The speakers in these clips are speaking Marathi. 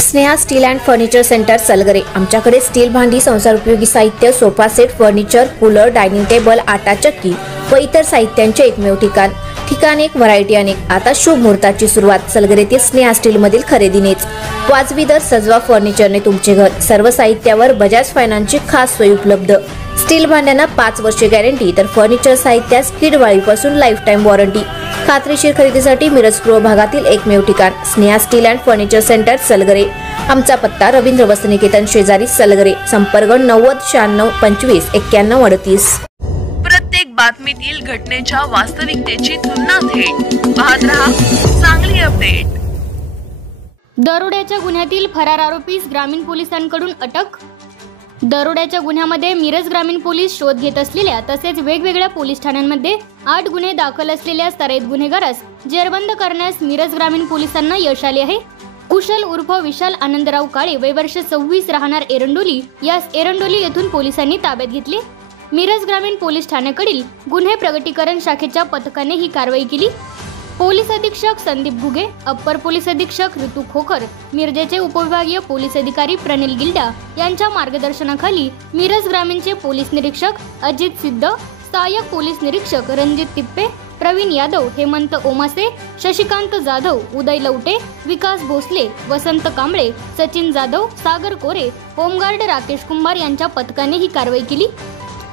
Sneha steel and furniture centre Salgare. आमच्याकडे स्टील भांडी, संसार उपयोगी साहित्य, sofa set, furniture, cooler, dining table, आटा चक्की व इतर साहित्यांचे एकमेव ठिकाण एक, व्हरायटी अनेक। आता शुभ मुहूर्ताची सुरुवात सलगरेतील स्नेहा स्टील मधील खरेदीनेच। वाजवी दर, सजवा फर्निचरने तुमचे घर। सर्व साहित्यावर बजाज फायनान्सची खास सोय उपलब्ध। स्टील भांड्यांना 5 वर्षे गॅरंटी, तर फर्निचर साहित्यास किडवाळीपासून लाईफ टाइम वॉरंटी। खात्रीशीर खरेदीसाठी मिरज पूर्व भागातील एकमेव ठिकाण Sneha steel and furniture centre Salgare. आमचा पत्ता रवींद्र वस्त्रनिकेतन शेजारी सलगरे। संपर्क 90 96 25 91 38। प्रत्येक बातमीतील घटनेच्या वास्तविकतेची तुलना थेट पाहत रहा चांगली अपडेट। दरोड्याच्या गुन्ह्यातील फरार आरोपीस ग्रामीण पोलिसांकडून अटक। दरोड्याच्या गुन्ह्यामध्ये मिरज ग्रामीण पोलीस शोध घेत असलेल्या तसेच वेगवेगळ्या पोलीस ठाण्यांमध्ये 8 गुन्हे दाखल असलेल्या सराईत गुन्हेगारास जेरबंद करण्यास मिरज ग्रामीण पोलिसांना यश आले आहे। कुशल उर्फ विशाल आनंदराव काळे, वय वर्ष 26, राहणार एरंडोली, यास एरंडोली येथून पोलिसांनी ताब्यात घेतले। मिरज ग्रामीण पोलीस ठाण्याकडील गुन्हे प्रगटीकरण शाखेच्या पथकाने ही कारवाई केली। पोलीस अधीक्षक संदीप घुगे, अप्पर पोलीस अधीक्षक ऋतू खोकर, मिरजेचे उपविभागीय पोलीस अधिकारी प्रणिल गिल्डा यांच्या मार्गदर्शनाखाली मिरज ग्रामीणचे पोलीस निरीक्षक अजित सिद्ध, सहाय्यक पोलीस निरीक्षक रणजित तिप्पे, प्रवीण यादव, हेमंत ओमासे, शशिकांत जाधव, उदय लवटे, विकास भोसले, वसंत कांबळे, सचिन जाधव, सागर कोरे, होमगार्ड राकेश कुंभार यांच्या पथकाने ही कारवाई केली।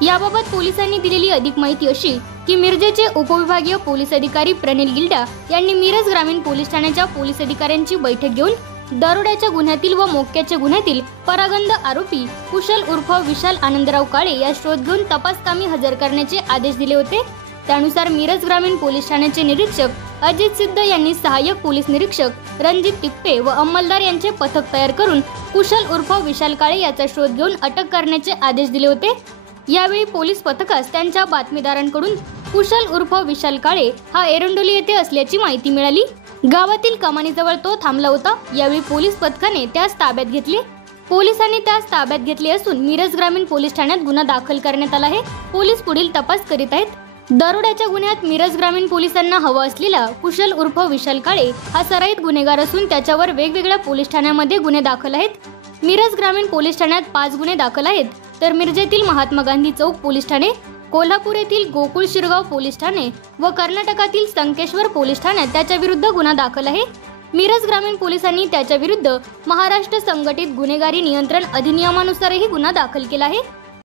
याबाबत पोलिसांनी दिलेली अधिक माहिती अशी की मिरजेचे उपविभागीय पोलीस अधिकारी प्रणिल गिल्डा यांनी मिरज ग्रामीण पोलीस ठाण्याच्या पोलीस अधिकाऱ्यांची बैठक घेऊन दरोड्याच्या गुन्ह्यातील व मोक्याच्या गुन्ह्यातील परागंद आरोपी कुशल उर्फ विशाल आनंदराव काळे या शोध घेऊन तपासकामी हजर करण्याचे आदेश दिले होते। त्यानुसार मिरज ग्रामीण पोलीस ठाण्याचे निरीक्षक अजित सिद्ध यांनी सहाय्यक पोलीस निरीक्षक रणजित तिप्पे व अंमलदार यांचे पथक तयार करून कुशल उर्फ विशाल काळे याचा शोध घेऊन अटक करण्याचे आदेश दिले होते। यावेळी पोलीस पथकास त्यांच्या बातमीदारांकडून कुशल उर्फ विशाल काळे हा एरंडोली येथे असल्याची माहिती मिळाली। गावातील कमानीजवळ तो थांबला होता। यावेळी पोलीस पथकाने त्यास ताब्यात घेतले। पोलिसांनी त्यास ताब्यात घेतले असून मिरज ग्रामीण पोलीस ठाण्यात गुन्हा दाखल करण्यात आला आहे। पोलीस पुढील तपास करीत आहेत। दरोड्याच्या गुन्ह्यात मिरज ग्रामीण पोलिसांना हवा असलेला कुशल उर्फ विशाल काळे हा सराईत गुन्हेगार असून त्याच्यावर वेगवेगळ्या पोलीस ठाण्यामध्ये गुन्हे दाखल आहेत। मिरज ग्रामीण पोलीस ठाण्यात 5 गुन्हे दाखल आहेत, तर मिरजेतील महात्मा गांधी चौक पोलीस ठाणे, कोल्हापूर येथील गोकुळ शिरगाव पोलीस ठाणे व कर्नाटकातील संकेश्वर पोलीस ठाण्यात त्याच्या विरुद्ध गुन्हा दाखल आहे। मिरज ग्रामीण पोलिसांनी त्याच्या विरुद्ध महाराष्ट्र संघटित गुन्हेगारी नियंत्रण अधिनियमानुसारही गुन्हा दाखल केला आहे।